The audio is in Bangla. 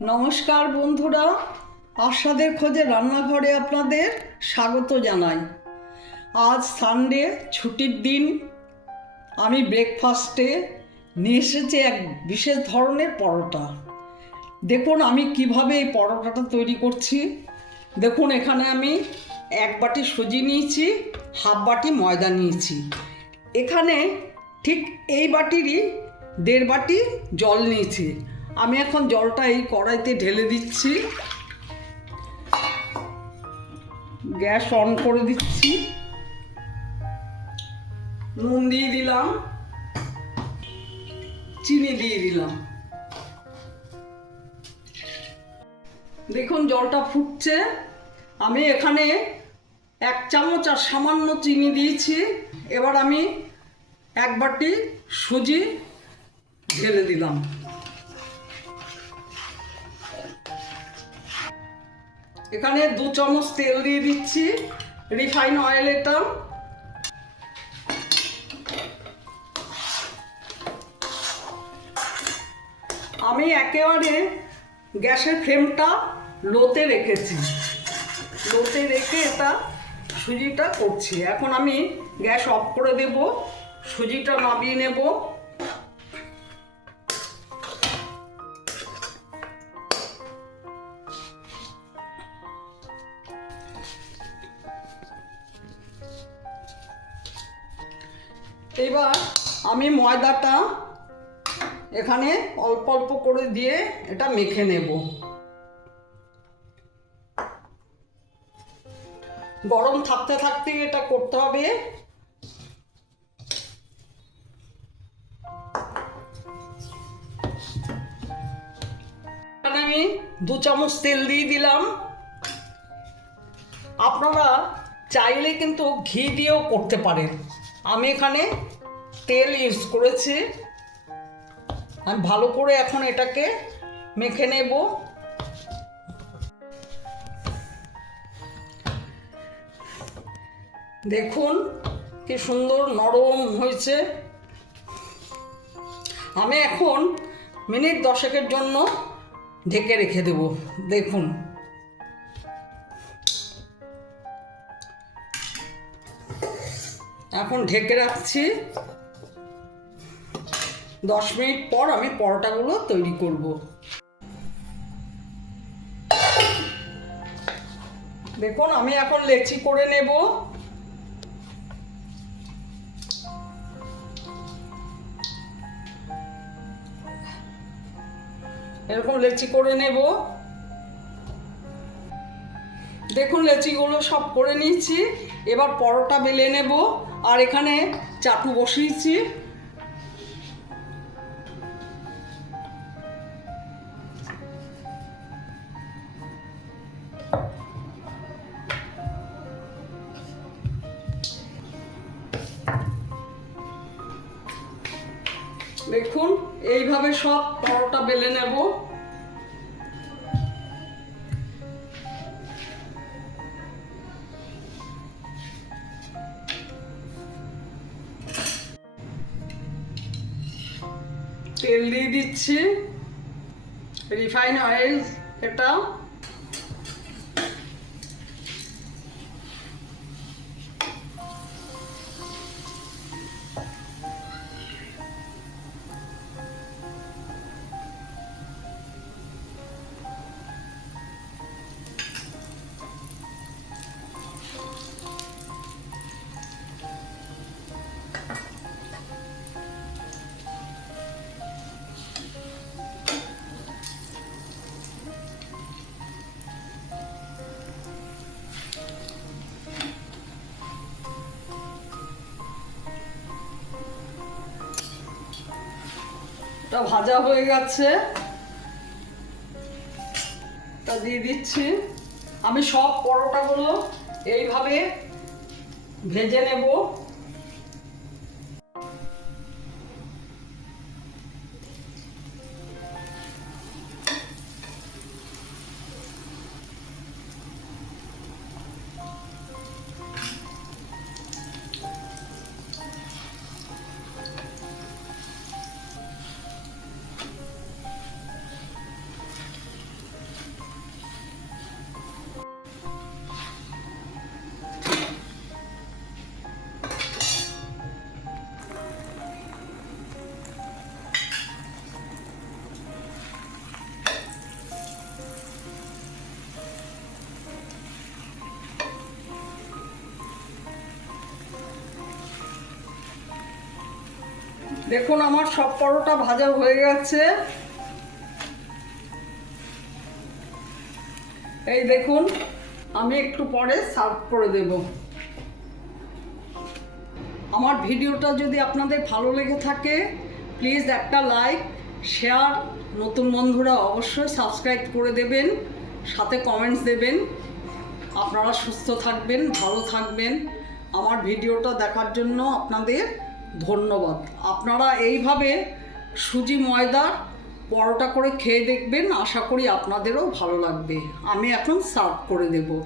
নমস্কার বন্ধুরা, আশাদের খোঁজে রান্নাঘরে আপনাদের স্বাগত জানাই। আজ সানডে ছুটির দিন। আমি ব্রেকফাস্টে নিয়ে এসেছি এক বিশেষ ধরনের পরোটা। দেখুন আমি কীভাবে এই পরোটাটা তৈরি করছি। দেখুন এখানে আমি এক বাটি সুজি নিয়েছি, হাফ বাটি ময়দা নিয়েছি। এখানে ঠিক এই বাটিরই দেড় বাটি জল নিয়েছি। আমি এখন জলটা এই কড়াইতে ঢেলে দিচ্ছি। গ্যাস অন করে দিচ্ছি। নুন দিয়ে দিলাম। চিনি দিয়ে দিলাম। দেখুন জলটা ফুটছে। আমি এখানে এক চামচ আর সামান্য চিনি দিয়েছি। এবার আমি এক বাটি সুজি ঢেলে দিলাম। এখানে দু চামচ তেল দিয়ে দিচ্ছি। রিফাইন অয়েল এটা আমি একেবারে গ্যাসের ফ্লেমটা লোতে রেখেছি। লোতে রেখে এটা সুজিটা করছি। এখন আমি গ্যাস অফ করে দেব। সুজিটা নামিয়ে নেব। এবার আমি ময়দাটা এখানে অল্প অল্প করে দিয়ে এটা মেখে নেব। গরম থাকতে থাকতে এটা করতে হবে। আমি দু চামচ তেল দিয়ে দিলাম। আপনারা চাইলে কিন্তু ঘি দিয়েও করতে পারেন। আমি এখানে তেল ইউজ করেছি। আমি ভালো করে এখন এটাকে মেখে নেব। দেখুন কি সুন্দর নরম হয়েছে। আমি এখন মিনিট দশেকের জন্য ঢেকে রেখে দেব। দেখুন। এখন ঢেকে রাখছি। দশ মিনিট পর আমি পরোটাগুলো তৈরি করব। দেখুন, আমি এখন লেচি করে নেব। এরকম লেচি করে নেব। দেখুন, লেচিগুলো সব করে নিয়েছি। এবার পরোটা বেলে নেব। আর এখানে চাটু বসিয়েছি। দেখুন এইভাবে সব পরোটা বেলে নেব। তেল দিয়ে দিচ্ছি। রিফাইন অয়েল এটা। এটা ভাজা হয়ে গেছে। তা দিয়ে দিচ্ছি। আমি সব পরোটাগুলো এইভাবে ভেজে নেব। দেখুন আমার সব পরোটা ভাজা হয়ে গেছে। এই দেখুন, আমি একটু পরে সার্ভ করে দেব। আমার ভিডিওটা যদি আপনাদের ভালো লেগে থাকে, প্লিজ একটা লাইক, শেয়ার, নতুন বন্ধুরা অবশ্যই সাবস্ক্রাইব করে দেবেন, সাথে কমেন্টস দেবেন। আপনারা সুস্থ থাকবেন, ভালো থাকবেন। আমার ভিডিওটা দেখার জন্য আপনাদের ধন্যবাদ। আপনারা এইভাবে সুজি ময়দার পরোটা করে খেয়ে দেখবেন, আশা করি আপনাদেরও ভালো লাগবে। আমি এখন সার্ভ করে দেবো।